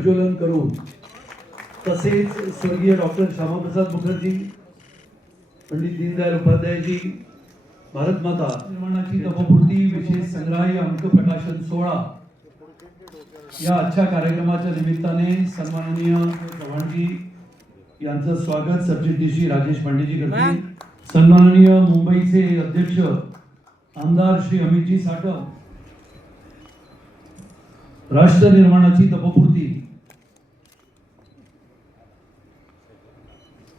प्रज्वलन करून तसेच स्वर्गीय डॉक्टर श्यामाप्रसाद मुखर्जी, पंडित दीनदयाल उपाध्यायजी, भारत माता निर्माणाची तपपूर्ती विशेष संग्रहाही अंक प्रकाशन सोहळा या आजच्या कार्यक्रमाच्या निमित्ताने सन्माननीय चव्हाणजी यांचं स्वागत सरचिटणीस राजेश पांडेजी करतील. सन्माननीय मुंबईचे अध्यक्ष आमदार श्री अमितजी साटम राष्ट्र निर्माणाची तपपूर्ती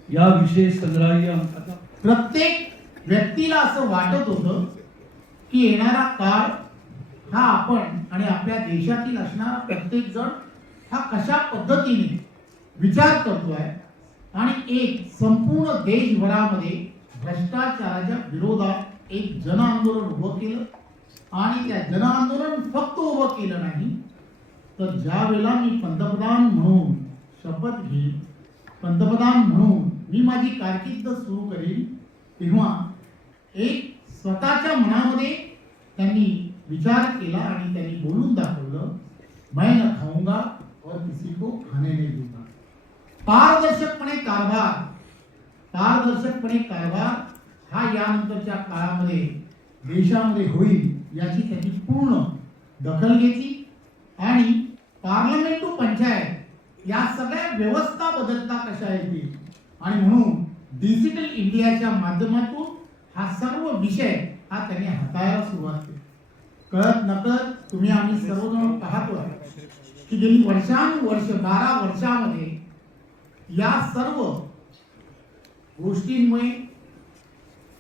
या विशेष संग्रहाही अंकाचा प्रत्येक व्यक्तीला असं वाटत होतं की येणारा काळ हा आपण आणि आपल्या देशातील असणारा प्रत्येक जण हा कशा पद्धतीने विचार करतोय आणि एक संपूर्ण देशभरामध्ये भ्रष्टाचाराच्या विरोधात एक जन आंदोलन उभं केलं. आणि त्या जन आंदोलन फक्त उभं केलं नाही तर ज्या वेळेला मी पंतप्रधान म्हणून शपथ घेईन, पंतप्रधान म्हणून मी माझी कारकीर्द सुरू करेन, तेव्हा एक स्वतःच्या मनामध्ये त्यांनी विचार केला आणि त्यांनी बोलून दाखवलं, मैं न खाऊंगा और किसी को खाने नहीं दूंगा. पारदर्शकपणे कारभार हा यानंतरच्या काळामध्ये देशामध्ये होईल याची त्यांनी पूर्ण दखल घेतली. आणि पार्लमेंट टू पंचायत या सगळ्या व्यवस्था बदलता कशा येतील आणि म्हणून डिजिटल इंडियाच्या माध्यमातून हा सर्व विषय हा त्यांनी हाताळायला सुरुवात केली. कळत नकळत तुम्ही आम्ही सर्वजण पाहतो की गेली वर्षानुवर्ष 12 वर्षामध्ये या सर्व गोष्टींमुळे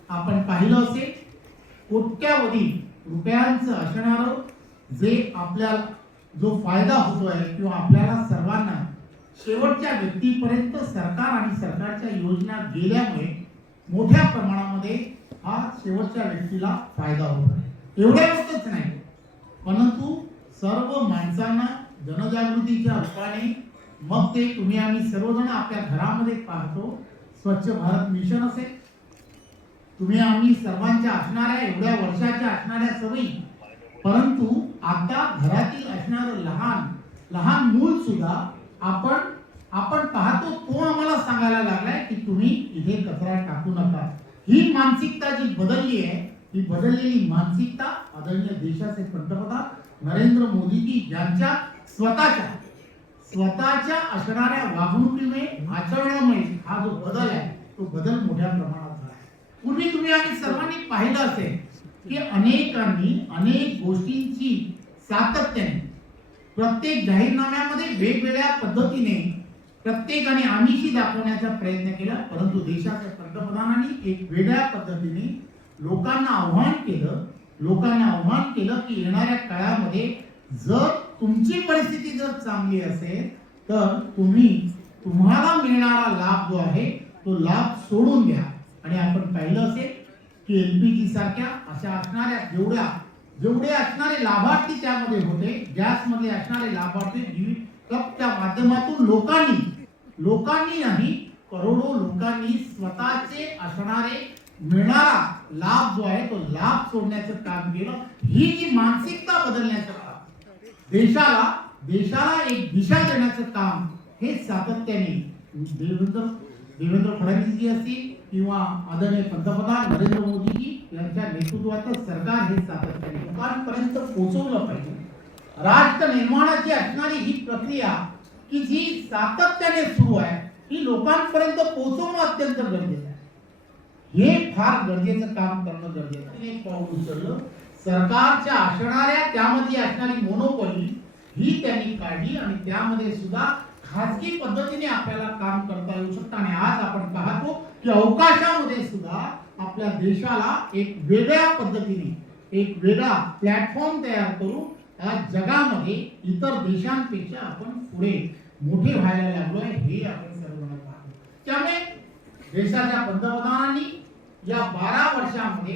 आपण पाहिलं असेल कोट्यावधी रुपयांचं असणारं जे आपल्याला जो फायदा होतोय किंवा आपल्याला सर्वांना शेवटच्या व्यक्तीपर्यंत सरकार आणि सरकारच्या योजना गेल्यामुळे मोठ्या प्रमाणामध्ये हा शेवटच्या व्यक्तीला फायदा होत आहे. एवढ्याच नाही परंतु सर्व माणसांना जनजागृतीच्या रूपाने मग ते तुम्ही आम्ही सर्वजण आपल्या घरामध्ये पाहतो स्वच्छ भारत मिशन असेल, तुम्ही आम्ही सर्वांच्या असणाऱ्या एवढ्या वर्षाच्या असणाऱ्या सवयी, परंतु आता घरातील असणारं लहान मूल सुद्धा आपण पाहतो तो आम्हाला सांगायला लागलाय की तुम्ही इथे कचरा टाकू नका. ही मानसिकता जी बदलली आहे, ही बदललेली मानसिकता आदरणीय देशाचे पंतप्रधान नरेंद्र मोदीजी यांच्या स्वतःच्या असणाऱ्या वागणुकीमुळे आचरणामुळे हा जो बदल आहे तो बदल मोठ्या प्रमाणात झाला आहे. पूर्वी तुम्ही आम्ही सर्वांनी पाहिलं असेल की अनेकांनी अनेक गोष्टींची सातत्याने प्रत्येक जाहीरनाम्यामध्ये वेगवेगळ्या पद्धतीने प्रत्येकाने आमिषी दाखवण्याचा प्रयत्न केला. परंतु देशाच्या पंतप्रधानांनी एक वेगळ्या पद्धतीने लोकांना आव्हान केलं की येणाऱ्या काळामध्ये जर तुमची परिस्थिती जर चांगली असेल तर तुम्हाला मिळणारा लाभ जो आहे तो लाभ सोडून द्या. आणि आपण पाहिलं असेल की एलपीजी सारख्या अशा असणाऱ्या जेवढे असणारे लाभार्थी त्यामध्ये होते, गॅस मध्ये असणारे लाभार्थी कपच्या माध्यमातून लोकांनी नाही करोडो लोकांनी स्वतःचे असणारे मिळणारा लाभ जो आहे तो लाभ सोडण्याचं काम केलं. ही जी मानसिकता बदलण्याचं काम, देशाला एक दिशा देण्याचं काम हे सातत्याने देवेंद्र फडणवीसजी असतील किंवा आदरणीय पंतप्रधान नरेंद्र मोदीजी यांच्या नेतृत्वाचं सरकार हे सातत्याने लोकांपर्यंत पोहोचवलं पाहिजे. राष्ट्र निर्माणाची असणारी ही प्रक्रिया की जी सातत्याने सुरू आहे ही लोकांपर्यंत पोहोचवणं अत्यंत गरजेचं आहे. हे फार गरजेचं काम करणं गरजेचं आहे. एक पाऊल उचललं, सरकारच्या असणाऱ्या त्यामध्ये असणारी मोनोपॉली ही त्यांनी काढली आणि त्यामध्ये सुद्धा खाजगी पद्धतीने आपल्याला काम करता येऊ शकतं. आणि आज आपण पाहतो की अवकाशामध्ये सुद्धा आपल्या देशाला एक वेगळ्या पद्धतीने एक वेगळा प्लॅटफॉर्म तयार करून आज जगामध्ये इतर देशांपेक्षा आपण पुढे मोठे व्हायला लागलोय हे आपण सर्वजण पाहतो. त्यामुळे देशाच्या पंतप्रधानांनी या 12 वर्षांमध्ये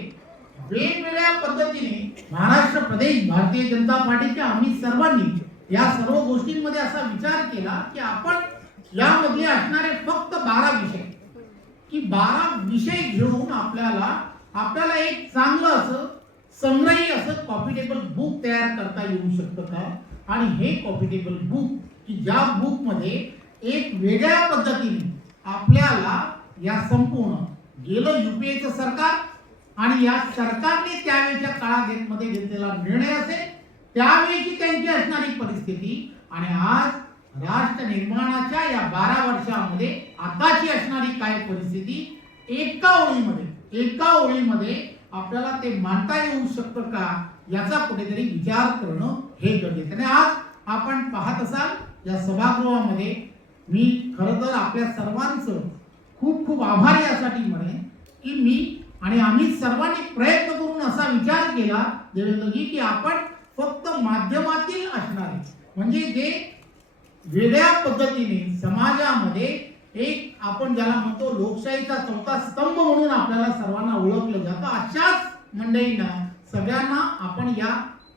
वेगवेगळ्या पद्धतीने महाराष्ट्र प्रदेश भारतीय जनता पार्टीच्या आम्ही सर्वांनी या सर्व गोष्टींमध्ये असा विचार केला की आपण यामध्ये असणारे फक्त 12 विषय की 12 विषय घेऊन आपल्याला एक चांगलं असं संग्रही असं कॉपी टेबल बुक तयार करता येऊ शकतं का. आणि हे कॉपी टेबल बुक की ज्या बुकमध्ये एक वेगळ्या पद्धतीने आपल्याला या संपूर्ण गेलं युपीएचं सरकार आणि या सरकारने त्यावेळेच्या काळामध्ये घेतलेला निर्णय असेल, त्यावेळेची त्यांची असणारी परिस्थिती आणि आज राष्ट्र निर्माणाच्या या 12 वर्षामध्ये आताची असणारी काय परिस्थिती एका ओळीमध्ये आपल्याला ते मांडता येऊ शकतं का, याचा कुठेतरी विचार करणं हे गरजेचं आहे. आणि आज आपण पाहत असाल या सभागृहामध्ये मी खरं तर आपल्या सर्वांचं खूप खूप आभार यासाठी म्हणेन की मी आणि आम्ही सर्वांनी प्रयत्न करून असा विचार केला देवेंद्रजी की आपण फक्त माध्यमातील असणारे म्हणजे जे वेगळ्या पद्धतीने समाजामध्ये एक आपण ज्याला म्हणतो लोकशाहीचा चौथा स्तंभ म्हणून आपल्याला सर्वांना ओळखलं जातं, अशाच मंडळींना सगळ्यांना आपण या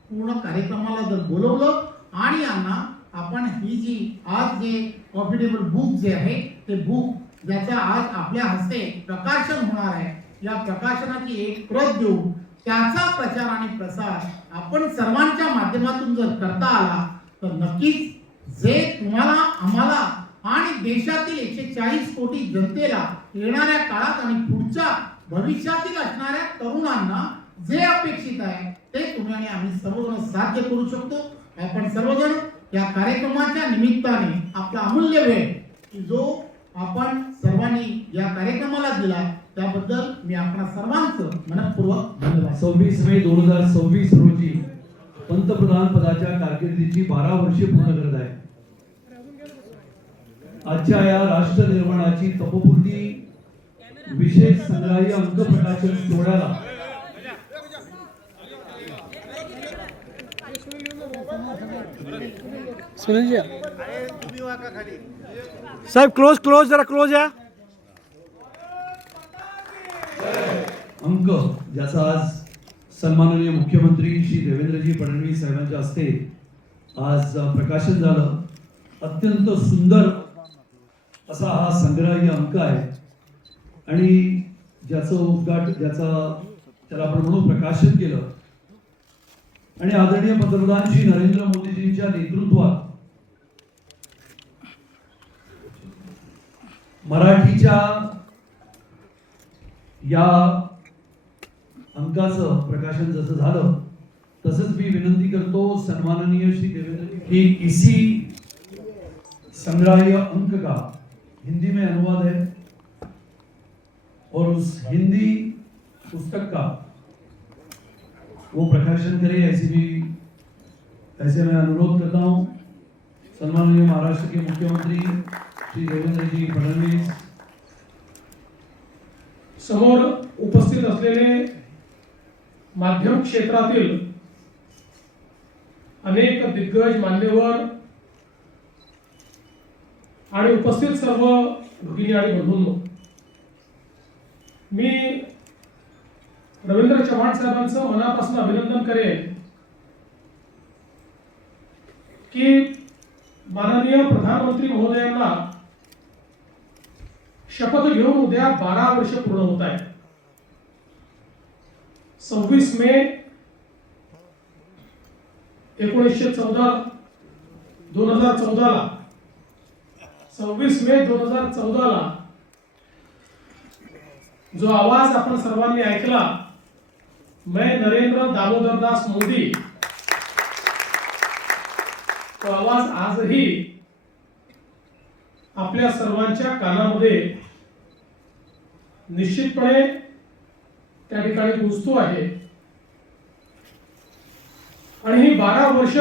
पूर्ण कार्यक्रमाला जर बोलवलं आणि यांना आपण ही जी आज जे प्रॉफिटेबल बुक जे आहे ते बुक ज्याच्या आज आपल्या हस्ते प्रकाशन होणार आहे, या प्रकाशनाची एक प्रत देऊ, त्याचा प्रचार आणि प्रसार आपण सर्वांच्या माध्यमातून जर करता आला तर नक्कीच जे तुम्हाला आम्हाला आणि देशातील 140 कोटी जनतेला येणाऱ्या काळात आणि पुढच्या भविष्यातील असणाऱ्या तरुणांना जे अपेक्षित आहे ते तुम्ही आणि आम्ही सर्वजण साध्य करू शकतो. आपण सर्वजण या कार्यक्रमाच्या निमित्ताने आपला अमूल्य वेळ जो आपण सर्वांनी या कार्यक्रमाला दिला त्याबद्दल मी आपणा सर्वांचं मनपूर्वक धन्यवाद. 26 मे 2026 रोजी पंतप्रधान पदाच्या कारकिर्दीची 12 वर्षे पूर्ण करत आहे. आजच्या या राष्ट्र निर्माणाची तपपूर्ती विशेष संग्राही अंक प्रकाशन सोहळ्याला सुनील जी साहेब क्लोज जरा क्लोज या अंक ज्याचा आज सन्माननीय मुख्यमंत्री श्री देवेंद्रजी फडणवीस साहेबांच्या हस्ते आज प्रकाशन झालं. अत्यंत सुंदर असा हा संग्रही अंक आहे आणि ज्याचं उद्घाटन त्याला आपण म्हणून प्रकाशन केलं आणि आदरणीय पंतप्रधान श्री नरेंद्र मोदीजींच्या नेतृत्वात मराठीच्या या अंकाचं प्रकाशन जसं झालं तसंच मी विनंती करतो सन्माननीय श्री देवेंद्र की इसी संग्राह्य अंक का हिंदी में अनुवाद है और उस हिंदी पुस्तक का वो प्रकाशन करे ऐसे मैं अनुरोध करता हूँ. सन्माननीय महाराष्ट्र के मुख्यमंत्री श्री देवेंद्र जी फडणवीस, समोर उपस्थित असलेले माध्यम क्षेत्रातील अनेक दिग्गज मान्यवर आणि उपस्थित सर्व भगिनी आणि बंधूंनो, मी रवींद्र चव्हाण साहेबांचं मनापासून अभिनंदन करेन की माननीय प्रधानमंत्री महोदयांना शपथ घेऊन उद्या 12 वर्ष पूर्ण होत आहेत. 26 मे 2014 ला 26 मे 2014 ला जो आवाज आपण सर्वांनी ऐकला, मैं नरेंद्र दामोदर दास मोदी, तो आवाज आजही आपल्या सर्वांच्या कानामध्ये निश्चितपणे त्या ठिकाणी गुंजतो आहे. आणि ही 12 वर्ष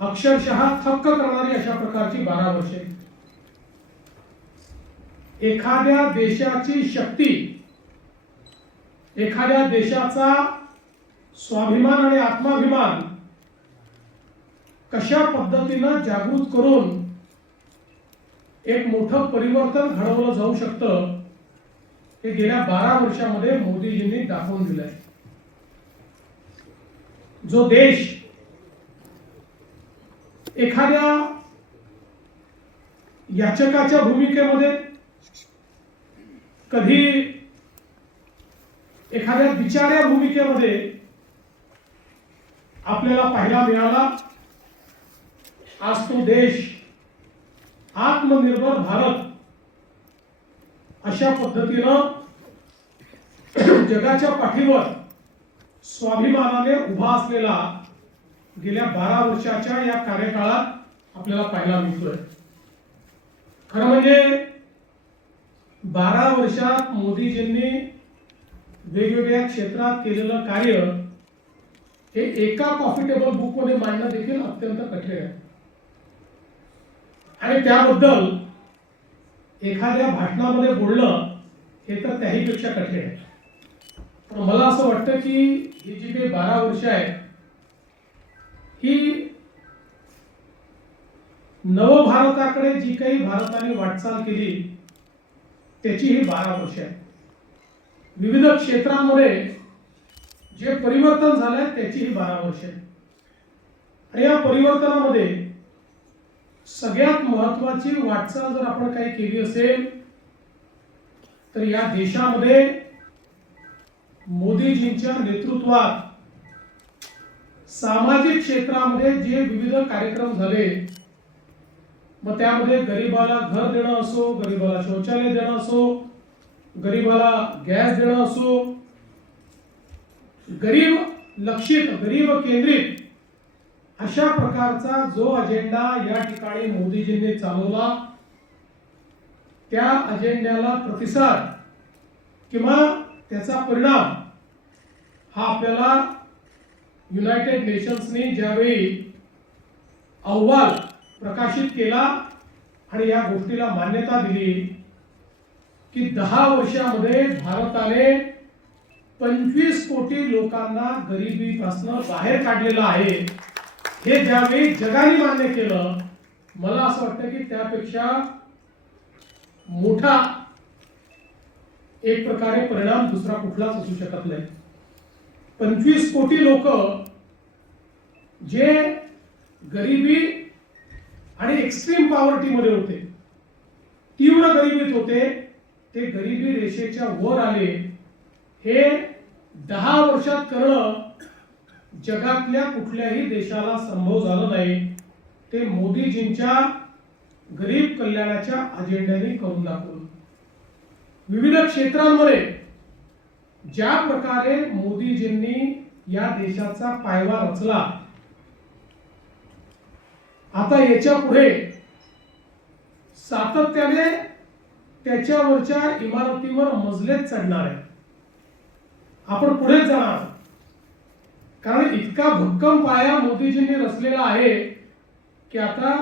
अक्षरशः थक्क करणारी अशा प्रकारची 12 वर्षे. एखाद्या देशाची शक्ती, एखाद्या देशाचा स्वाभिमान आणि आत्माभिमान कशा पद्धतीनं जागृत करून एक मोठं परिवर्तन घडवलं जाऊ शकतं हे गेल्या 12 वर्षामध्ये मोदीजींनी दाखवून दिलंय. जो देश एखाद्या याचकाच्या भूमिकेमध्ये, कधी एखाद्या बिचाऱ्या भूमिकेमध्ये आपल्याला पाहायला मिळाला, आज तो देश आत्मनिर्भर भारत अशा पद्धतीनं जगाच्या पाठीवर स्वाभिमानाने उभा असलेला गेल्या 12 वर्षाच्या या कार्यकाळात आपल्याला पाहायला मिळतोय. खरं म्हणजे 12 वर्षात मोदीजींनी वेगवेगळ्या क्षेत्रात केलेलं कार्य हे एका कॉफी टेबल बुक मध्ये मांडणं देखील अत्यंत कठीण आहे आणि त्याबद्दल एखाद्या भाषणामध्ये बोलणं हे तर त्याहीपेक्षा कठीण आहे. पण मला असं वाटतं की ही जी काही 12 वर्ष आहेत ही नवभारताकडे जी काही भारताने वाटचाल केली त्याची ही 12 वर्ष आहेत. विविध क्षेत्रांमध्ये जे परिवर्तन झालंय त्याची ही 12 वर्ष आहेत. आणि या परिवर्तनामध्ये सगळ्यात महत्वाची वाटचाल जर आपण काही केली असेल तर या देशामध्ये मोदीजींच्या नेतृत्वात सामाजिक क्षेत्रामध्ये जे विविध कार्यक्रम झाले, मग त्यामध्ये गरीबाला घर देणं असो, गरीबाला शौचालय देणं असो, गरीबाला गॅस देणं असो, गरीब लक्षित गरीब केंद्रित अशा प्रकारचा जो अजेंडा या ठिकाणी मोदीजींनी चालवला, त्या अजेंड्याला प्रतिसाद किंवा त्याचा परिणाम हा आपल्याला युनायटेड नेशन्सनी ज्यावेळी अहवाल प्रकाशित केला आणि या गोष्टीला मान्यता दिली की 10 वर्षामध्ये भारताने 25 कोटी लोकांना गरिबीपासून बाहेर काढलेलं आहे, हे ज्यावेळी जगाने मान्य केलं, मला असं वाटतं की त्यापेक्षा मोठा एक प्रकारे परिणाम दुसरा कुठलाच असू शकत नाही. 25 कोटी लोक जे गरिबी आणि एक्स्ट्रीम पॉवर्टी मध्ये होते, तीव्र गरिबीत होते, ते गरिबी रेषेच्या वर आले. हे 10 वर्षात करणं जगातल्या कुठल्याही देशाला संभव झालं नाही. ते मोदीजींच्या गरीब कल्याणाच्या अजेंड्याने करून दाखवलं. विविध क्षेत्रांमध्ये ज्या प्रकारे मोदीजींनी या देशाचा पायवा रचला, आता याच्या पुढे सातत्याने त्याच्यावरच्या इमारतीवर मजलेच चढणार आहे. आपण पुढे जाणार, कारण इतका भक्कम पाया मोदीजींनी रचलेला आहे की आता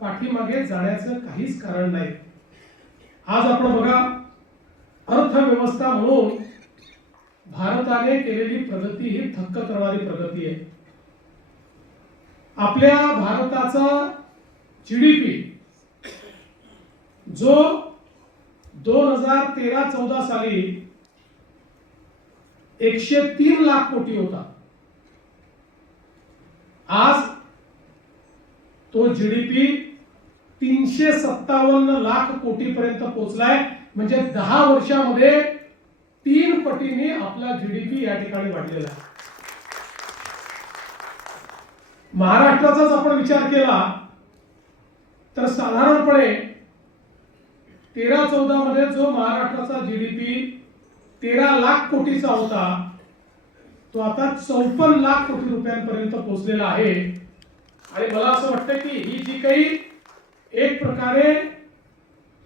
पाठीमागे जाण्याचं काहीच कारण नाही. आज आपण बघा, अर्थव्यवस्था म्हणून भारताने केलेली प्रगती ही थक्क करणारी प्रगती आहे. आपल्या भारताचा जीडीपी जो 2013-14 साली 103 लाख कोटी होता, आज तो जीडीपी 357 लाख कोटी पर्यंत पोहोचलाय. म्हणजे 10 वर्षामध्ये 3 पटीने आपला जीडीपी या ठिकाणी वाढलेला आहे. महाराष्ट्राचाच आपण विचार केला तर साधारणपणे 13-14 मध्ये जो महाराष्ट्राचा जीडीपी 13 लाख कोटीचा होता, तो आता 54 लाख कोटी रुपयांपर्यंत पोहोचलेला आहे. आणि मला असं वाटतं की ही जी काही एक प्रकारे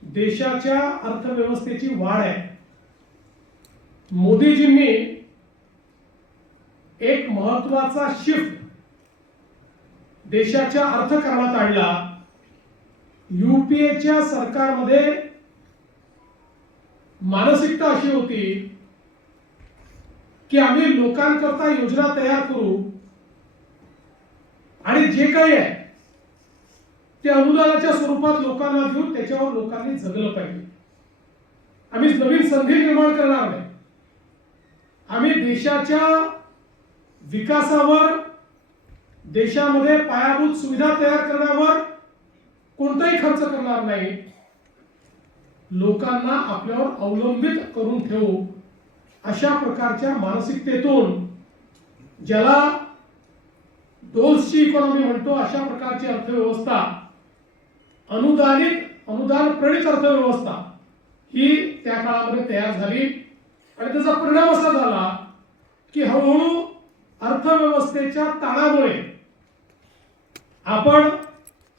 देशाच्या अर्थव्यवस्थेची वाढ आहे, मोदीजींनी एक महत्वाचा शिफ्ट देशाच्या अर्थकारणात आणला. यूपीएच्या सरकारमध्ये मानसिकता अशी होती की आम्ही लोकांकरता योजना तयार करू आणि जे काही आहे ते अनुदानाच्या स्वरूपात लोकांना देऊन त्याच्यावर लोकांनी जगलं पाहिजे. आम्ही नवीन संधी निर्माण करणार नाही. आम्ही देशाच्या विकासावर, देशामध्ये पायाभूत सुविधा तयार करण्यावर कोणताही खर्च करणार नाही. लोकांना आपल्यावर अवलंबित करून ठेवू, अशा प्रकारच्या मानसिकतेतून ज्याला डोल्सची इकॉनॉमी म्हणतो अशा प्रकारची अर्थव्यवस्था, अनुदान प्रणित अर्थव्यवस्था ही त्या काळामध्ये तयार झाली आणि त्याचा परिणाम असा झाला की हळूहळू अर्थव्यवस्थेच्या ताणामुळे आपण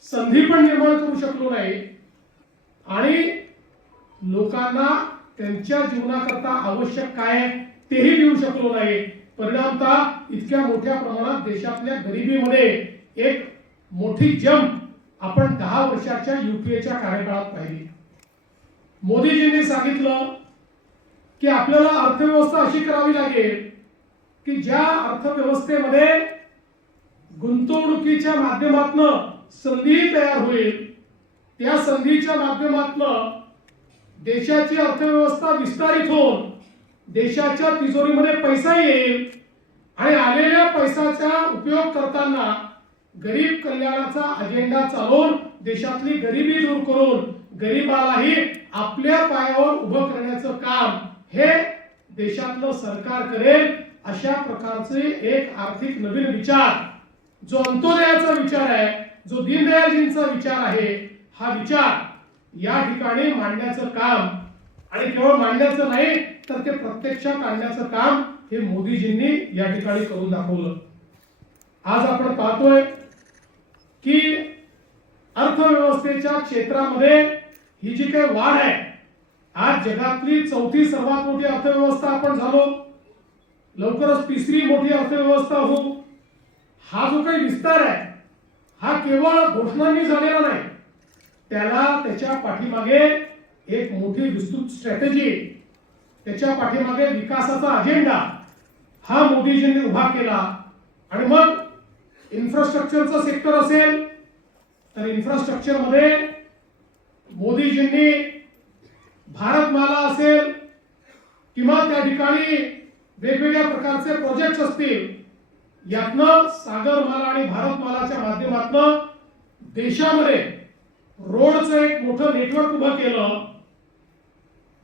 संधी पण निर्माण करू शकलो नाही आणि लोकांना त्यांच्या जीवनाकरता आवश्यक काय आहे तेही देऊ शकलो नाही. परिणामतः इतक्या मोठ्या प्रमाणात देशातल्या गरिबीमध्ये एक मोठी जंप आपण 10 वर्षाच्या युपीएच्या कार्यकाळात पाहिली. मोदीजींनी सांगितलं की आपल्याला अर्थव्यवस्था अशी करावी लागेल की ज्या अर्थव्यवस्थेमध्ये गुंतवणुकीच्या माध्यमातून संधी तयार होईल, त्या संधीच्या माध्यमातून देशाची अर्थव्यवस्था विस्तारित होऊन देशाच्या तिजोरीमध्ये पैसा येईल आणि आलेल्या पैशाचा उपयोग करताना गरीब कल्याणाचा अजेंडा चालवून देशातली गरिबी दूर करून गरिबालाही आपल्या पायावर उभं करण्याचं काम हे देशातलं सरकार करेल. अशा प्रकारचे एक आर्थिक नवीन विचार, जो अंत्योदयाचा विचार आहे, जो दीनदयालजींचा विचार आहे, हा विचार या ठिकाणी मांडण्याचं काम आणि केवळ मांडण्याचं नाही तर ते प्रत्यक्षात आणण्याचं काम हे मोदीजींनी या ठिकाणी करून दाखवलं. आज आपण पाहतोय की अर्थव्यवस्थेच्या क्षेत्रामध्ये ही जी काही वाढ आहे, आज जगातली 4थी सर्वात मोठी अर्थव्यवस्था आपण झालो, लवकरच 3री मोठी अर्थव्यवस्था होऊ. हा जो काही विस्तार आहे हा केवळ घोषणांनी झालेला नाही, त्याला त्याच्या पाठीमागे एक मोठी विस्तृत स्ट्रॅटेजी, त्याच्या पाठीमागे विकासाचा अजेंडा हा मोदीजींनी उभा केला. आणि मग इन्फ्रास्ट्रक्चरचं सेक्टर असेल तर इन्फ्रास्ट्रक्चर मध्ये मोदीजींनी भारतमाला असेल किंवा त्या ठिकाणी वेगवेगळ्या प्रकारचे प्रोजेक्ट्स असतील, यातनं सागरमाला आणि भारतमालाच्या माध्यमातून देशामध्ये रोडचं एक मोठं नेटवर्क उभं केलं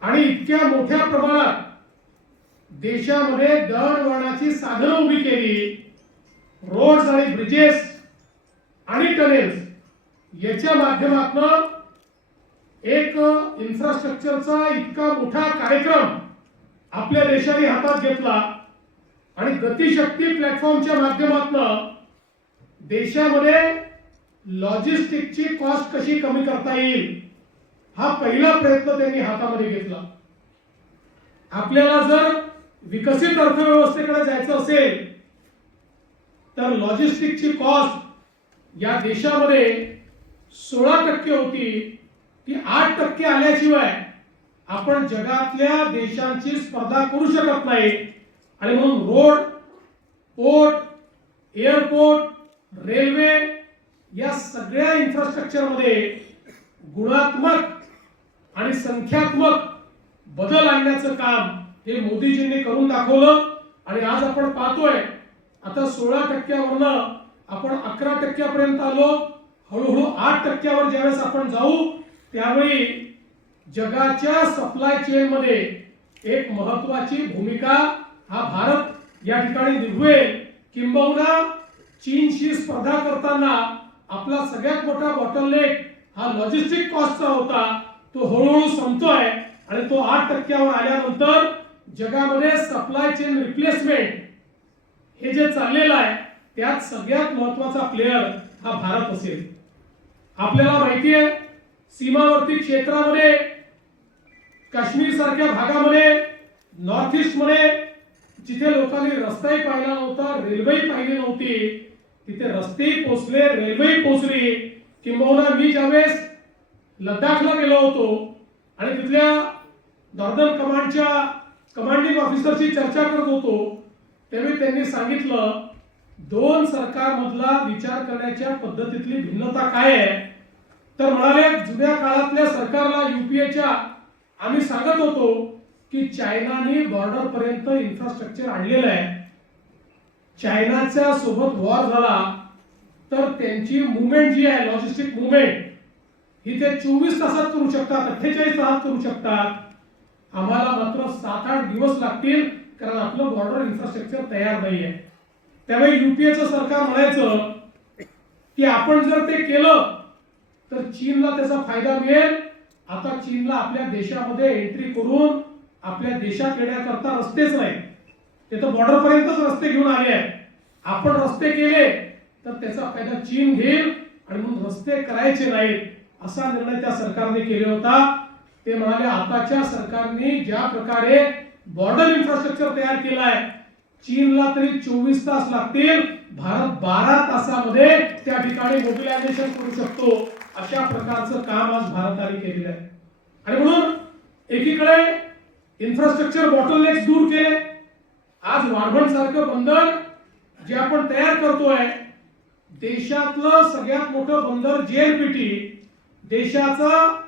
आणि इतक्या मोठ्या प्रमाणात देशामध्ये दळणवळणाची साधनं उभी केली. रोड्स आणि ब्रिजेस आणि टनेल्स याच्या माध्यमातून एक इन्फ्रास्ट्रक्चरचा इतका मोठा कार्यक्रम आपल्या देशाने हातात घेतला आणि गतिशक्ती प्लॅटफॉर्मच्या माध्यमातून देशामध्ये लॉजिस्टिकची कॉस्ट कशी कमी करता येईल हा पहिला प्रयत्न त्यांनी हातामध्ये घेतला. आपल्याला जर विकसित अर्थव्यवस्थेकडे जायचं असेल तर लॉजिस्टिकची कॉस्ट या देशामध्ये 16% होती, ती 8% आल्याशिवाय आपण जगातल्या देशांची स्पर्धा करू शकत नाही. आणि म्हणून रोड, पोर्ट, एअरपोर्ट, रेल्वे या सगळ्या इन्फ्रास्ट्रक्चर मध्ये गुणात्मक आणि संख्यात्मक बदल आणण्याचं काम हे मोदीजींनी करून दाखवलं. आणि आज आपण पाहतोय आता 16%वरनं आपण 11% आलो, हळूहळू 8%वर ज्यावेळेस आपण जाऊ त्यावेळी जगाच्या सप्लाय चेन मध्ये एक महत्वाची भूमिका हा भारत या ठिकाणी निभवेल. किंबहुना चीनशी स्पर्धा करताना आपला सगळ्यात मोठा बॉटलनेक हा लॉजिस्टिक कॉस्टचा होता, तो हळूहळू संपतोय आणि तो 8%वर आल्यानंतर जगामध्ये सप्लाय चेन रिप्लेसमेंट हे जे चाललेलं आहे त्यात सगळ्यात महत्वाचा प्लेयर हा भारत असेल. आपल्याला माहिती आहे सीमावर्ती क्षेत्रामध्ये, काश्मीर सारख्या भागामध्ये, नॉर्थ ईस्ट मध्ये जिथे लोकांनी रस्ताही पाहिला नव्हता, रेल्वेही पाहिली नव्हती, तिथे रस्तेही पोहोचले, रेल्वेही पोहोचली. किंबहुना मी ज्यावेळेस लडाखला गेलो होतो आणि तिथल्या नॉर्दर्न कमांडच्या कमांडिंग ऑफिसरशी चर्चा करत होतो त्यावेळी त्यांनी सांगितलं 2 सरकारमधला विचार करण्याच्या पद्धतीतली भिन्नता काय आहे. तर म्हणाले जुन्या काळातल्या सरकारला युपीएच्या आम्ही सांगत होतो की चायनाने बॉर्डर पर्यंत इन्फ्रास्ट्रक्चर आणलेलं आहे, चायनाच्या सोबत वॉर झाला तर त्यांची मुवमेंट जी आहे लॉजिस्टिक मुवमेंट ही ते 24 तासात करू शकतात, 48 तासात करू शकतात, आम्हाला मात्र 7-8 दिवस लागतील कारण आपलं बॉर्डर इन्फ्रास्ट्रक्चर तयार नाहीये. त्यावेळी युपीएचं सरकार म्हणायचं की आपण जर ते केलं तर चीनला त्याचा फायदा मिळेल. आता चीनला आपल्या देशामध्ये एंट्री करून आपल्या देशात येण्याकरता रस्तेच नाही, ते तर बॉर्डर पर्यंतच रस्ते घेऊन आले आहेत. आपण रस्ते केले तर त्याचा फायदा चीन घेईल आणि म्हणून रस्ते करायचे नाहीत असा निर्णय त्या सरकारने केला होता. ते म्हणाले आताच्या सरकारने ज्या प्रकारे बॉर्डर इन्फ्रास्ट्रक्चर तयार केलाय, चीनला तरी 24 तास लागतील, भारत 12 तासामध्ये त्या ठिकाणी मोबिलायझेशन करू शकतो. अशा प्रकारचं काम आज भारताने केलेलं आहे. आणि म्हणून एकीकडे इन्फ्रास्ट्रक्चर बॉटलनेक्स दूर केले. आज वाढवण सारखं बंदर जे आपण तयार करतोय, देशातलं सगळ्यात मोठं बंदर जेएनपीटी, देशाचं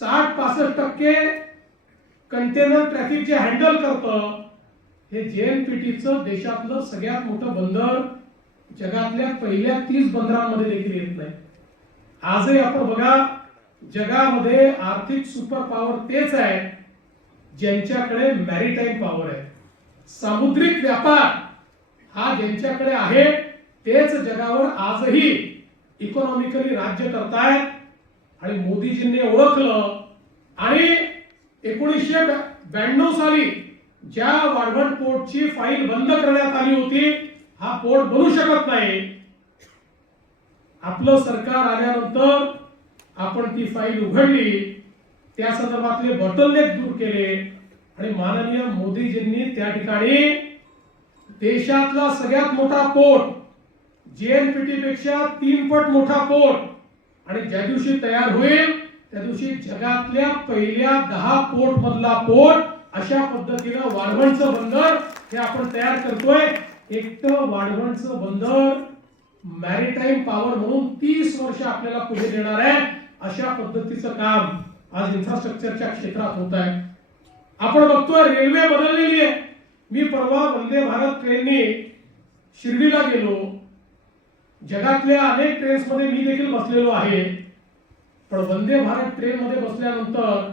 60-65% कंटेनर ट्रॅफिक जे हँडल करतं, हे जेएनपीटीचं देशातलं सगळ्यात मोठं बंदर जगातल्या पहिल्या 30 बंदरांमध्ये देखील येत नाही. आजही आपण बघा, जगामध्ये आर्थिक सुपर पॉवर तेच आहे ज्यांच्याकडे मॅरीटाईम पॉवर आहे. सामुद्रिक व्यापार हा ज्यांच्याकडे आहे तेच जगावर आजही इकॉनॉमिकली राज्य करतायत. आणि मोदीजींनी ओळखलं आणि 1992 साली ज्या वाढवण पोर्टची फाईल बंद करण्यात आली होती, हा पोर्ट बनू शकत नाही, आपलं सरकार आल्यानंतर आपण ती फाईल उघडली, त्या संदर्भातले बॉटलनेक दूर केले आणि माननीय मोदीजींनी त्या ठिकाणी देशातला सगळ्यात मोठा पोर्ट, जेएनपीटी पेक्षा 3 पट मोठा पोर्ट, आणि ज्या दिवशी तयार होईल त्या दिवशी जगातल्या पहिल्या 10 पोर्ट मधला पोर्ट, अशा पद्धतीनं वाढवणचं बंदर हे आपण तयार करतोय. एकटं वाढवणचं बंदर मॅरीटाईम पॉवर म्हणून 30 वर्ष आपल्याला पुढे देणार आहे. अशा पद्धतीचं काम आज इन्फ्रास्ट्रक्चरच्या क्षेत्रात होत आहे. आपण बघतोय रेल्वे बदललेली आहे. मी परवा वंदे भारत ट्रेनने शिर्डीला गेलो. जगातल्या अनेक ट्रेन्स मध्ये मी देखील बसलेलो आहे, पण वंदे भारत ट्रेन मध्ये बसल्यानंतर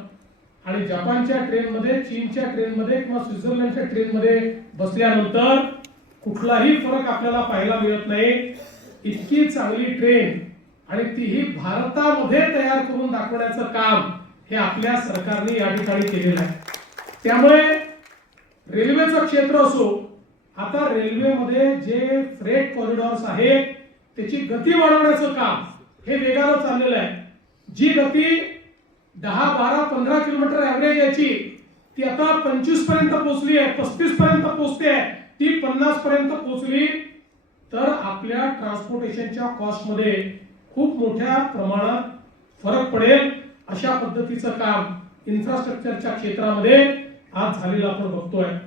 आणि जपानच्या ट्रेन मध्ये, चीनच्या ट्रेन मध्ये किंवा स्वित्झर्लंडच्या ट्रेन मध्ये बसल्यानंतर कुठलाही फरक आपल्याला पाहायला मिळत नाही. इतकी चांगली ट्रेन आणि तीही भारतामध्ये तयार करून दाखवण्याचं काम हे आपल्या सरकारने या ठिकाणी केलेलं आहे. त्यामुळे रेल्वेचं क्षेत्र असो, आता रेल्वेमध्ये जे फ्रेट कॉरिडॉर्स आहेत त्याची गती वाढवण्याचं काम हे वेगानं चाललेलं आहे. जी गती 10, 12, 15 किलोमीटर ऍव्हरेज याची ती आता 25 पर्यंत पोहोचली आहे, 35 पर्यंत पोहोचते आहे, ती 50 पर्यंत पोहोचली तर आपल्या ट्रान्सपोर्टेशनच्या कॉस्ट मध्ये खूप मोठ्या प्रमाणात फरक पडेल. अशा पद्धतीचं काम इन्फ्रास्ट्रक्चरच्या क्षेत्रामध्ये आज झालेलं आपण बघतोय.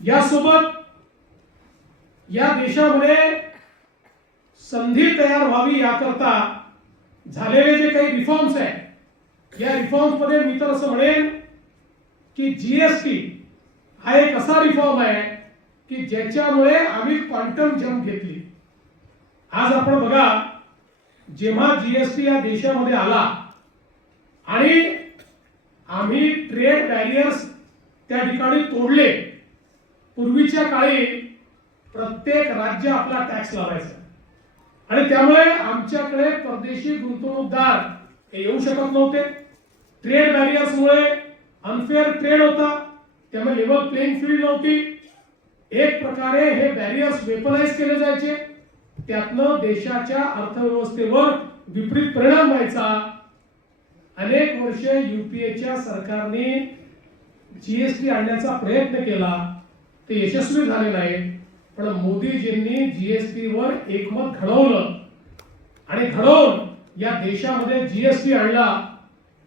यासोबत या देशामध्ये संधी तयार व्हावी याकरता झालेले जे काही रिफॉर्म्स आहेत, या रिफॉर्म्स मध्ये मी तर असं म्हणेन की जीएसटी हा एक असा रिफॉर्म आहे की ज्याच्यामुळे आम्ही क्वांटम जंप घेतली. आज आपण बघा, जेव्हा जीएसटी या देशामध्ये आला आणि आम्ही ट्रेड बॅरियर्स त्या ठिकाणी तोडले. पूर्वीच्या काळी प्रत्येक राज्य आपला टॅक्स लावायचा आणि त्यामुळे आमच्याकडे परदेशी गुंतवणूकदार हे येऊ शकत नव्हते. ट्रेड बॅरियर्समुळे अनफेअर ट्रेड होता, त्यामुळे लेवल प्लेइंग फील्ड नव्हती. एक प्रकारे हे बॅरियर्स वेपनाइज केले जायचे, त्यातनं देशाच्या अर्थव्यवस्थेवर विपरीत परिणाम व्हायचा. अनेक वर्षे युपीएच्या सरकारने जीएसटी आणण्याचा प्रयत्न केला, ते यशस्वी झाले नाही. पण मोदीजींनी जीएसटी वर एकमत घडवलं आणि घडवून या देशामध्ये जीएसटी आणला.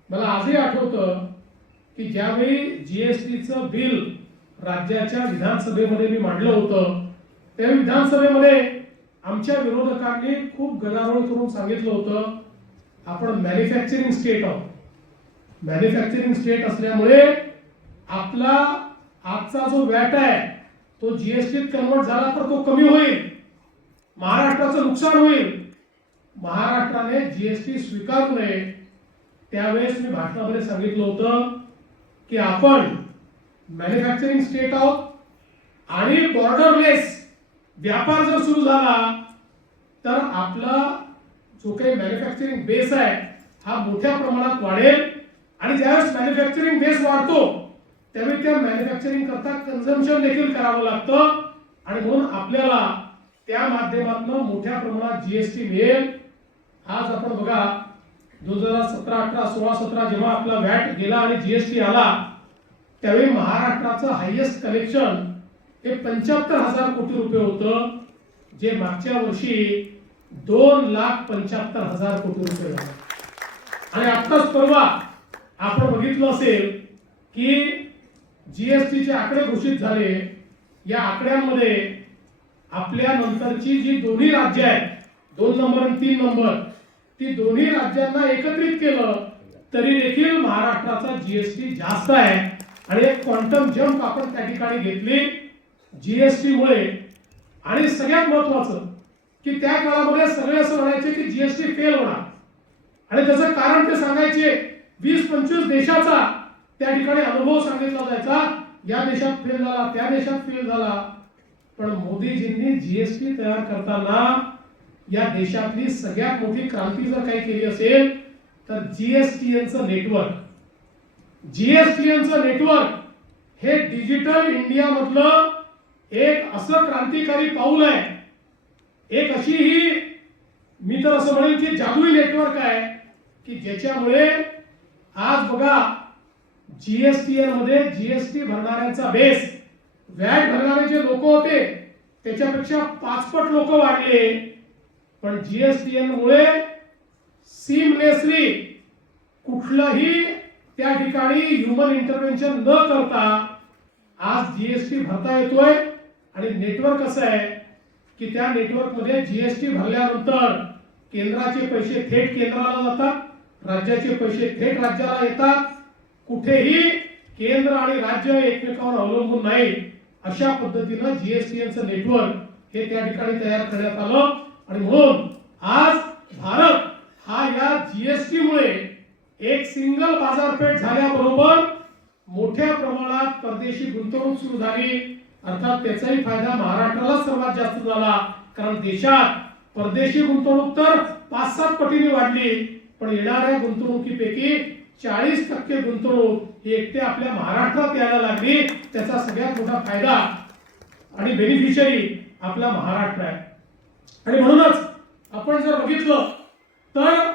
मला आजही आठवतं की ज्यावेळी जीएसटीचं बिल राज्याच्या विधानसभेमध्ये मी मांडलं होतं, त्या विधानसभेमध्ये आमच्या विरोधकांनी खूप गदारोळ करून सांगितलं होतं आपण मॅन्युफॅक्चरिंग स्टेट आहोत. मॅन्युफॅक्चरिंग स्टेट असल्यामुळे आपला आजचा जो वॅट आहे तो जीएसटीत कन्वर्ट झाला तर तो कमी होईल, महाराष्ट्राचं नुकसान होईल. महाराष्ट्राने जीएसटी स्वीकारू नये. त्यावेळेस मी भाषणामध्ये सांगितलं होतं की आपण मॅन्युफॅक्चरिंग स्टेट आहोत आणि बॉर्डरलेस व्यापार जर सुरू झाला तर आपला जो काही मॅन्युफॅक्चरिंग बेस आहे हा मोठ्या प्रमाणात वाढेल आणि ज्यावेळेस मॅन्युफॅक्चरिंग बेस वाढतो त्यावेळी त्या मॅन्युफॅक्चरिंग करता कन्झम्पशन देखील करावं लागतं आणि म्हणून आपल्याला त्या माध्यमातून मोठ्या प्रमाणात जीएसटी मिळेल. आज आपण बघा 2017, 18, 16, 17 जेव्हा आपला व्हॅट गेला आणि जीएसटी आला त्यावेळी महाराष्ट्राचं हायेस्ट कलेक्शन हे 75,000 कोटी रुपये होतं, जे मागच्या वर्षी 2,75,000 कोटी रुपये होतं. आणि आत्ताच परवा आपण बघितलं असेल की जीएसटीचे आकडे घोषित झाले. या आकड्यांमध्ये आपल्या नंतरची जी दोन्ही राज्य आहेत 2 नंबर आणि 3 नंबर ती दोन्ही राज्यांना एकत्रित केलं तरी देखील महाराष्ट्राचा जीएसटी जास्त आहे आणि एक क्वांटम जंप आपण त्या ठिकाणी घेतली जीएसटी मुळे. आणि सगळ्यात महत्वाचं की त्या काळामध्ये सगळे असं म्हणायचे की जीएसटी फेल होणार आणि त्याचं कारण ते सांगायचे 20-25 देशाचा त्या ठिकाणी अनुभव सांगितला जायचा, या देशात फेल झाला त्या देशात फेल झाला. पण मोदीजींनी जीएसटी तयार करताना या देशातली सगळ्यात मोठी क्रांती जर काही केली असेल तर जीएसटीएनचं नेटवर्क हे डिजिटल इंडिया मधलं एक असं क्रांतिकारी पाऊल आहे. एक अशी ही मी तर असं म्हणेन की जादुई नेटवर्क आहे की ज्याच्यामुळे आज बघा जीएसटीएन मध्ये जीएसटी भरणाऱ्यांचा बेस व्हॅट भरणारे जे लोक होते त्याच्यापेक्षा 5 पट लोक वाढले. पण जीएसटीएन मुळे सीमलेसली कुठलंही त्या ठिकाणी ह्युमन इंटरव्हेन्शन न करता आज जीएसटी भरता येतोय. आणि नेटवर्क असं आहे की त्या नेटवर्क मध्ये जीएसटी भरल्यानंतर केंद्राचे पैसे थेट केंद्राला जातात, राज्याचे पैसे थेट राज्याला येतात. कुठेही केंद्र आणि राज्य एकमेकांवर अवलंबून नाही अशा पद्धतीनं जीएसटीएनचं नेटवर्क हे त्या ठिकाणी तयार करण्यात आलं. आणि म्हणून आज भारत हा या जीएसटी मुळे एक सिंगल बाजारपेठ झाल्याबरोबर मोठ्या प्रमाणात परदेशी गुंतवणूक सुरू झाली. अर्थात त्याचाही फायदा महाराष्ट्राला सर्वात जास्त झाला कारण देशात परदेशी गुंतवणूक तर 5-7 पटीने वाढली पण येणाऱ्या गुंतवणुकीपैकी 40% गुंतवणूक ही एकटे आपल्या महाराष्ट्रात यायला लागली. त्याचा सगळ्यात मोठा फायदा आणि बेनिफिशियरी आपला महाराष्ट्र आहे. आणि म्हणूनच आपण जर बघितलं तर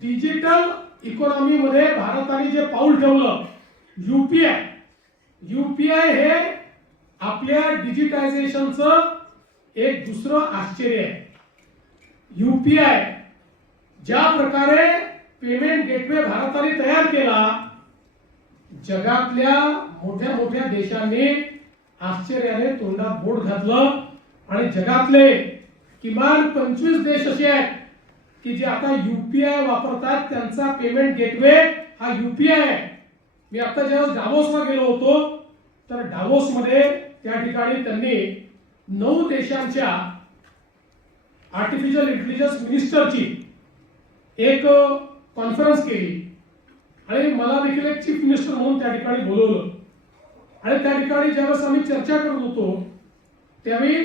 डिजिटल इकॉनॉमी मध्ये भारताने जे पाऊल ठेवलं यूपीआय हे आपल्या डिजिटायझेशनचं एक दुसरं आश्चर्य आहे. यूपीआय ज्या प्रकारे पेमेंट गेटवे भारताने तयार केला जगातल्या मोठ्या मोठ्या देशांनी आश्चर्याने तोंडात बोट घातलं. आणि जगातले किमान 25 देश असे आहेत की जे आता यूपीआय वापरतात, त्यांचा पेमेंट गेटवे हा यूपीआय आहे. मी आता जेव्हा डावोसला गेलो होतो तर डावोस मध्ये त्या ठिकाणी त्यांनी 9 देशांच्या आर्टिफिशियल इंटेलिजन्स मिनिस्टरची एक कॉन्फरन्स केली आणि मला देखील एक चीफ मिनिस्टर म्हणून त्या ठिकाणी बोलवलं. आणि त्या ठिकाणी ज्यावेळेस आम्ही चर्चा करत होतो त्यावेळी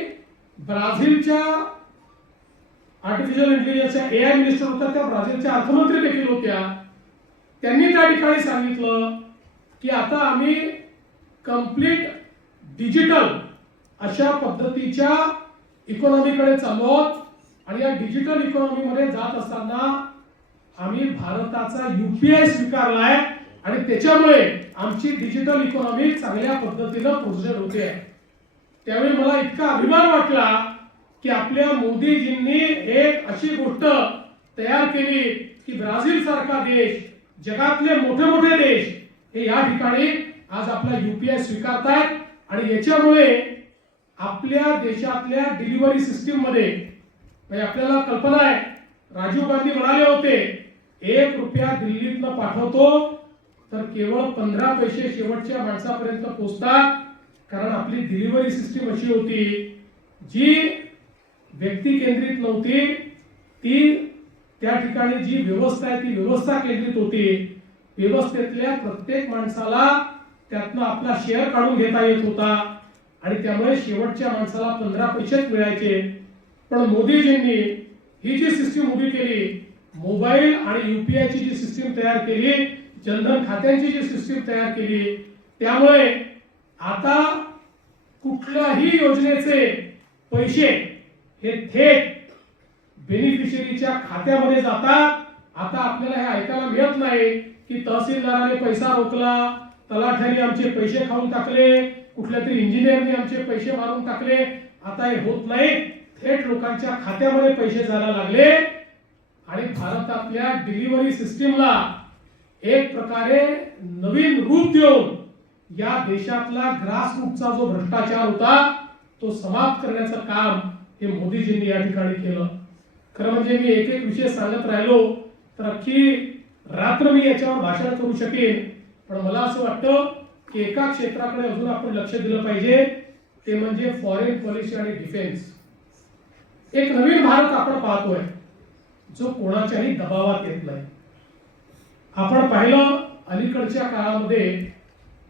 ब्राझीलच्या आर्टिफिशियल इंटेलिजन्सच्या एआय मिनिस्टर होत्या, त्या ब्राझीलच्या अर्थमंत्री देखील होत्या. त्यांनी त्या ठिकाणी सांगितलं की आता आम्ही कंप्लीट डिजिटल अशा पद्धतीच्या इकॉनॉमीकडे चाललो आहोत. आणि या डिजिटल इकॉनॉमी मध्ये जात असताना आम्ही भारताचा यूपीआय स्वीकारलाय आणि त्याच्यामुळे आमची डिजिटल इकॉनॉमी चांगल्या पद्धतीनं प्रोसेस होते. त्यावेळी मला इतका अभिमान वाटला की आपल्या मोदीजींनी एक अशी गोष्ट तयार केली की ब्राझील सारखा देश, जगातले मोठे मोठे देश हे या ठिकाणी आज आपला यूपीआय स्वीकारतायत. आणि याच्यामुळे आपल्या देशातल्या डिलिव्हरी सिस्टीम मध्ये आपल्याला कल्पना आहे राजीव गांधी म्हणाले होते 1 रुपया दिल्लीतनं पाठवतो तर केवळ 15 पैसे शेवटच्या माणसापर्यंत पोहोचतात. कारण आपली डिलिव्हरी सिस्टीम अशी होती जी व्यक्ती केंद्रित नव्हती, ती त्या ठिकाणी जी व्यवस्था आहे ती व्यवस्था केंद्रित होती. व्यवस्थेतल्या प्रत्येक माणसाला त्यातनं आपला शेअर काढून घेता येत होता. आणि त्यामुळे शेवटच्या माणसाला 15 पैसेच मिळायचे. पण मोदीजींनी ही जी सिस्टीम उभी केली, मोबाईल आणि UPI ची जी सिस्टीम तयार केली, जनधन खात्यांची जी सिस्टीम तयार केली, त्यामुळे आता कुठल्याही योजनेचे पैसे हे थेट बेनिफिशरीच्या खात्यामध्ये जातात. आता आपल्याला हे ऐकायला मिळत नाही की तहसीलदाराने पैसा रोखला, तलाठ्याने आमचे पैसे खाऊन टाकले, कुठल्या तरी इंजिनियरने आमचे पैसे मारून टाकले. आता हे होत नाही, थेट लोकांच्या खात्यामध्ये पैसे जायला लागले. आणि भारतातल्या डिलिव्हरी सिस्टीमला एक प्रकारे नवीन रूप देऊन या देशातला ग्रासरूटचा जो भ्रष्टाचार होता तो समाप्त करण्याचं काम हे मोदीजींनी या ठिकाणी केलं. खरं म्हणजे मी एक एक विषय सांगत राहिलो तर अख्खी रात्र मी याच्यावर भाषण करू शकेन. पण मला असं वाटतं की एका क्षेत्राकडे अजून आपण लक्ष दिलं पाहिजे, ते म्हणजे फॉरेन पॉलिसी आणि डिफेन्स. एक नवीन भारत आपण पाहतोय जो कोणाच्याही दबावात येत नाही. आपण पाहिलं अलीकडच्या काळामध्ये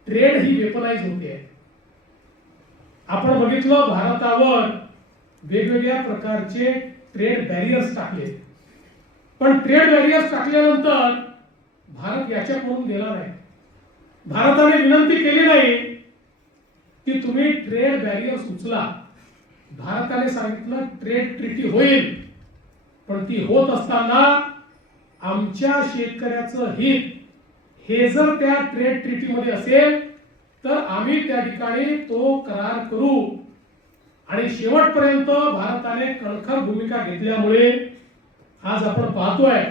ट्रेड ही वेपनाइज होते. आपण बघितलं भारतावर वेगवेगळ्या प्रकारचे ट्रेड बॅरियर्स टाकले. पण ट्रेड बॅरियर्स टाकल्यानंतर भारत याच्याकडून गेला नाही. भारताने विनंती केली नाही की तुम्ही ट्रेड बॅरियर्स उचला. भारताने सांगितलं ट्रेड ट्रीटी होईल, पण ती होत असताना आमच्या शेतकऱ्याचं हित हे जर त्या ट्रेड ट्रीटीमध्ये असेल तर आम्ही त्या ठिकाणी तो करार करू. आणि शेवटपर्यंत भारताने कणखर भूमिका घेतल्यामुळे आज आपण पाहतोय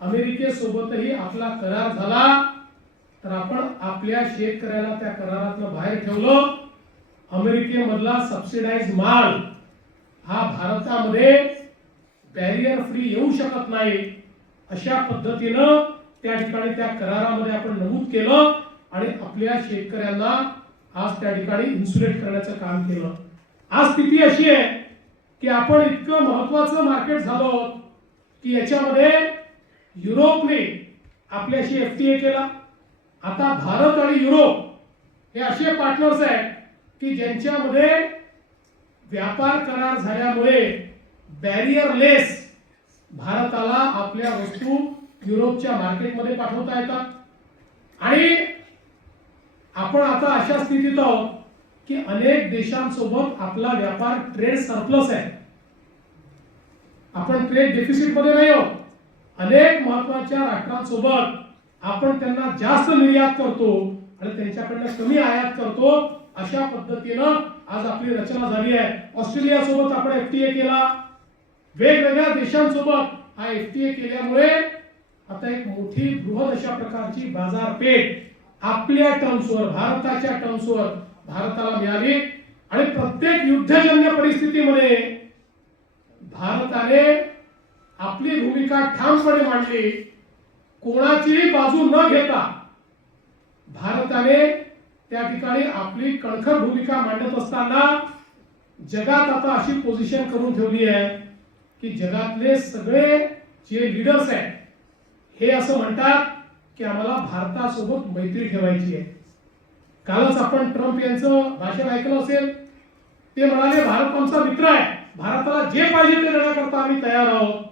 अमेरिकेसोबतही आपला करार झाला, तर आपण आपल्या शेतकऱ्याला त्या करारातून बाहेर ठेवलं. अमेरिकेमधला सबसिडाइज माल हा भारतामध्ये बॅरियर फ्री येऊ शकत नाही, अशा पद्धतीनं त्या ठिकाणी त्या करारामध्ये आपण नमूद केलं आणि आपल्या शेतकऱ्यांना आज त्या ठिकाणी इन्सुलेट करण्याचं काम केलं. आज स्थिती अशी आहे की आपण इतकं महत्वाचं मार्केट झालो की याच्यामध्ये युरोपने आपल्याशी FTA केला. आता भारत आणि युरोप हे असे पार्टनर्स आहेत की ज्यांच्यामध्ये व्यापार करार झाल्यामुळे बॅरियरलेस भारताला आपल्या वस्तू युरोपच्या मार्केटमध्ये पाठवता येतात. आणि आपण आता अशा स्थितीत आहोत की अनेक देशांसोबत आपला व्यापार ट्रेड सरप्लस आहे. आपण ट्रेड डेफिसिट मध्ये नाही आहोत. अनेक महत्वाच्या राष्ट्रांसोबत आपण त्यांना जास्त निर्यात करतो आणि त्यांच्याकडनं कमी आयात करतो. अशा पद्धतीनं आज आपली रचना झाली आहे. ऑस्ट्रेलिया सोबत आपण FTA केला. वेगवेगळ्या देशांसोबत हा FTA केल्यामुळे आता एक मोठी बृहत अशा प्रकारची बाजारपेठ आपल्या टर्म्सवर, भारताच्या टर्म्सवर भारताला मिळाली. आणि प्रत्येक युद्धजन्य परिस्थितीमध्ये भारताने आपली भूमिका ठामपणे मांडली. कोणाचीही बाजू न घेता भारताने त्या ठिकाणी आपली कणखर भूमिका मांडत असताना जगात आता अशी पोझिशन करून ठेवली आहे की जगातले सगळे जे लीडर्स आहेत हे असं म्हणतात की आम्हाला भारतासोबत मैत्री ठेवायची आहे. कालच आपण ट्रम्प यांचं भाषण ऐकलं असेल. ते म्हणाले भारत आमचा मित्र आहे, भारताला जे पाहिजे ते देण्याकरता आम्ही तयार आहोत.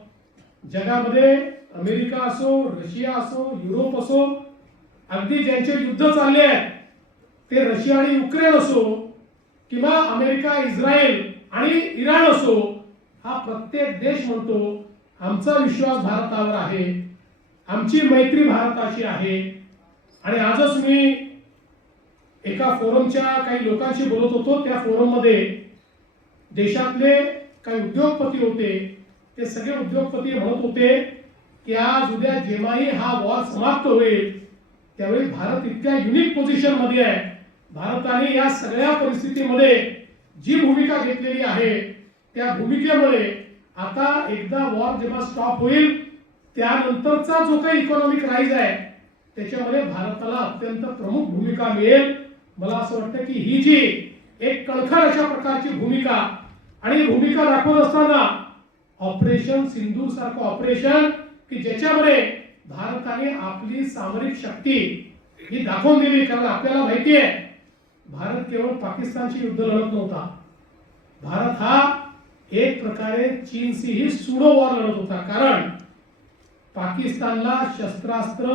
जगामध्ये अमेरिका असो, रशिया असो, युरोप असो, अगदी ज्यांचे युद्ध चालले आहेत ते रशिया आणि युक्रेन असो किंवा अमेरिका, इस्रायल आणि इराण असो, हा प्रत्येक देश म्हणतो आमचा विश्वास भारतावर आहे, आमची मैत्री भारताशी आहे. आणि आजच मी एका फोरमच्या काही लोकांशी बोलत होतो. त्या फोरममध्ये देशातले काही उद्योगपती होते. ते सगळे उद्योगपती म्हणत होते की आज उद्या जेव्हाही हा वॉर समाप्त होईल त्यावेळी भारत इतक्या युनिक पोझिशन मध्ये आहे. भारताने या सगळ्या परिस्थितीमध्ये जी भूमिका घेतलेली आहे त्या भूमिकेमुळे आता एकदा वॉर जेव्हा स्टॉप होईल त्यानंतरचा जो काही इकॉनॉमिक राईज आहे त्याच्यामध्ये भारताला अत्यंत प्रमुख भूमिका मिळेल. मला असं वाटतं की ही जी एक कणखर अशा प्रकारची भूमिका आणि भूमिका दाखवत असताना ऑपरेशन सिंधूर सारखं ऑपरेशन की ज्याच्यामध्ये भारताने आपली सामरिक शक्ती ही दाखवून दिली. कारण आपल्याला माहिती आहे भारत केवळ पाकिस्तानशी युद्ध लढत नव्हता. भारत हा एक प्रकारे चीनशीही सुडो वॉर लढत होता. कारण पाकिस्तानला शस्त्रास्त्र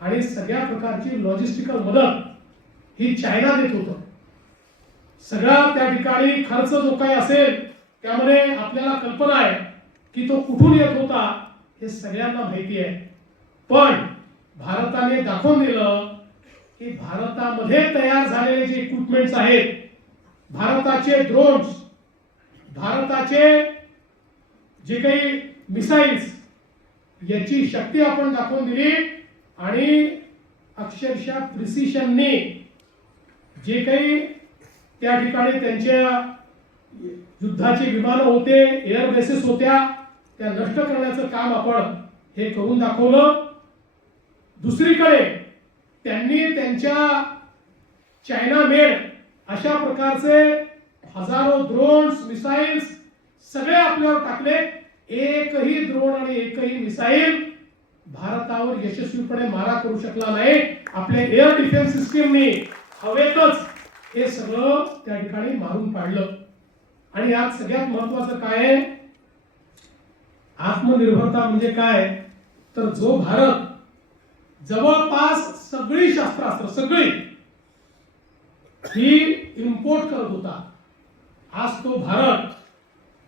आणि सगळ्या प्रकारची लॉजिस्टिकल मदत ही चायना देत होतं. सगळा त्या ठिकाणी खर्च जो काही असेल त्यामध्ये आपल्याला कल्पना आहे की तो कुठून येत होता हे सगळ्यांना माहिती आहे. पण भारताने दाखवून दिलं की भारतामध्ये तयार झालेले जे इक्विपमेंट्स आहेत, भारताचे ड्रोन्स, भारताचे जे काही मिसाईल्स, याची शक्ती आपण दाखवून दिली. आणि अक्षरशः प्रिसिशनने जे काही त्या ठिकाणी त्यांच्या युद्धाची विमानं होते, एअर बेसेस होत्या, त्या नष्ट करण्याचं काम आपण हे करून दाखवलं. दुसरीकडे त्यांनी त्यांच्या चायना मेड अशा प्रकारचे हजारो ड्रोन्स, मिसाईल्स सगळे आपल्यावर टाकले. एकही ड्रोन आणि एकही मिसाईल भारतावर यशस्वीपणे मारा करू शकला नाही. आपल्या एअर डिफेन्स सिस्टीमने हवेतच हे सगळं त्या ठिकाणी मारून पाडलं. आणि यात सगळ्यात महत्वाचं काय आहे, आत्मनिर्भरता म्हणजे काय, तर जो भारत जवळपास सगळी शस्त्रास्त्र सगळी ही इम्पोर्ट करत होता, आज तो भारत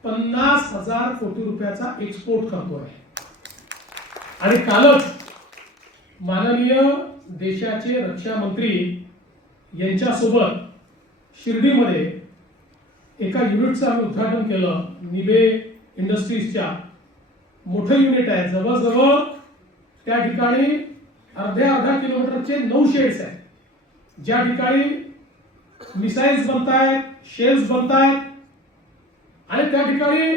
50,000 कोटी रुपयाचा एक्सपोर्ट करतोय. आणि कालच माननीय देशाचे रक्षा मंत्री यांच्यासोबत शिर्डीमध्ये एका युनिटचं आम्ही उद्घाटन केलं. निबे इंडस्ट्रीजच्या मोठं युनिट आहे. जवळजवळ त्या ठिकाणी अर्ध्या किलोमीटरचे 9 शेड्स आहेत, ज्या ठिकाणी मिसाईल्स बनतायत, शेल्स बनतायत. आणि त्या ठिकाणी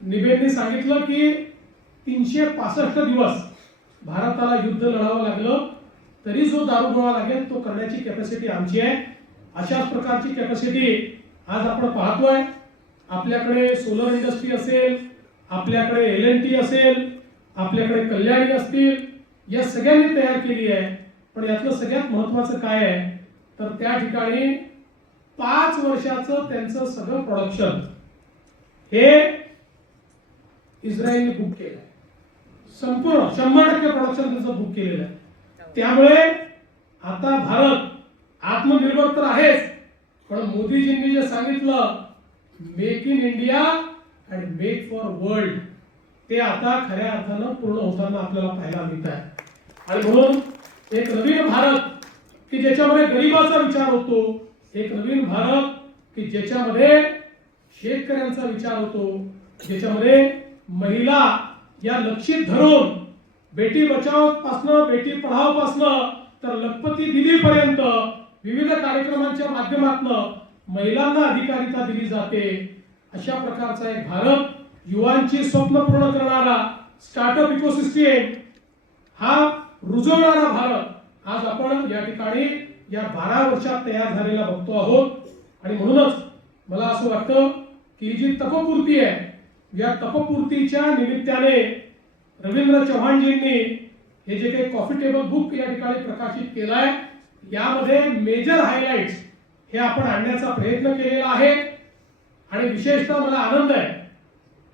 निबेने सांगितलं की 365 दिवस भारताला युद्ध लढावं लागलं तरी जो दारुगोळा लागेल तो करण्याची कॅपॅसिटी आमची आहे. अशाच प्रकारची कॅपॅसिटी आज आपण पाहतोय. आपल्याकडे सोलर इंडस्ट्री असेल, आपल्याकडे LNT असेल, आपल्याकडे कल्याणी असतील, या सगळ्यांनी तयार केली आहे. पण यातलं सगळ्यात महत्वाचं काय आहे तर त्या ठिकाणी 5 वर्षाचं त्यांचं सगळं प्रोडक्शन हे इस्रायलने बुक केलं आहे. संपूर्ण 100% प्रोडक्शन त्यांचं बुक केलेलं आहे. त्यामुळे आता भारत आत्मनिर्भर तर आहेच, पण मोदीजींनी जे सांगितलं make in India and make for world, ते आता खऱ्या अर्थानं पूर्ण होताना आपल्याला पाहायला मिळत आहे. आणि म्हणून एक नवीन भारत की ज्याच्यामध्ये गरिबाचा विचार होतो, एक नवीन भारत की ज्याच्यामध्ये शेतकऱ्यांचा विचार होतो, ज्याच्यामध्ये महिला या लक्षित धरून बेटी बचाव पासनं बेटी पढाव पासनं तर लखपती दिदी पर्यंत विविध कार्यक्रमांच्या माध्यमातून महिलांना अधिकारिता दिली जाते. अशा प्रकारचा एक भारत, युवांची स्वप्न पूर्ण करणारा स्टार्टअप इकोसिस्टम हा रुजवणारा भारत आज आपण या ठिकाणी या 12 वर्षात तयार झालेला बघतो आहोत. आणि म्हणूनच मला असं वाटतं की जी तपपूर्ती आहे, या तपपूर्तीच्या निमित्ताने रवींद्र चव्हाणजींनी हे जे काही कॉफी टेबल बुक या ठिकाणी प्रकाशित केलं आहे, यामध्ये मेजर हायलाइट्स हे आपण आणण्याचा प्रयत्न केलेला आहे. आणि विशेषतः मला आनंद आहे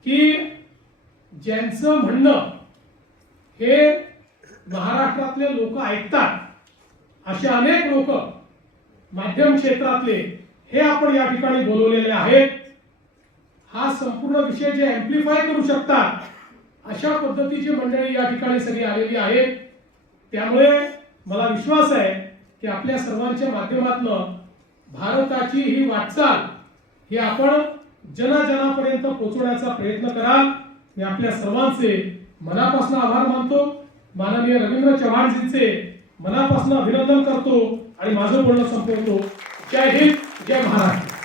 की ज्यांचं म्हणणं हे महाराष्ट्रातले लोक ऐकतात, असे अनेक लोक माध्यम क्षेत्रातले हे आपण या ठिकाणी बोलवलेले आहेत. हा संपूर्ण विषय जे ॲम्प्लिफाय करू शकतात अशा पद्धतीची मंडळी या ठिकाणी सगळी आलेली आहेत. त्यामुळे मला विश्वास आहे की आपल्या सर्वांच्या माध्यमातून भारताची ही वाटचाल ही आपण जनाजनापर्यंत पोहोचवण्याचा प्रयत्न कराल. मी आपल्या सर्वांचे मनापासून आभार मानतो. माननीय रवींद्र चव्हाणजींचे मनापासून अभिनंदन करतो आणि माझं बोलणं संपवतो. जय हिंद, जय महाराष्ट्र.